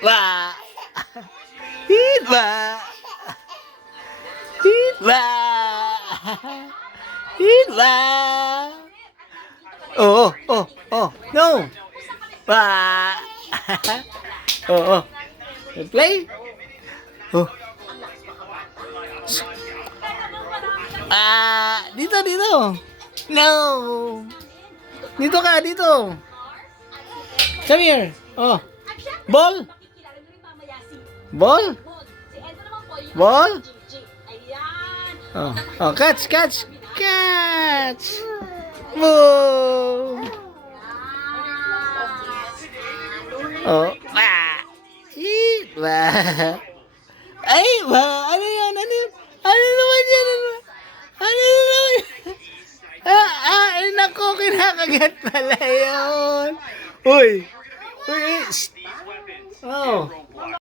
Ba! Hit ba! Hit ba! Hit ba! Oh, oh, oh, no! Ba! Oh, oh. Play? Oh. Dito, dito. No! Dito ka, dito. Come here. Oh. Ball? Ball? Ball? Oh, oh, catch, catch, catch! Boom! Oh, ba! Hit ba! Ay, ba! Ano yan? Ano yun? Ano naman yan? Ano naman yan? Ay, nako, kinakagat pala yun. Uy! Uy, oh.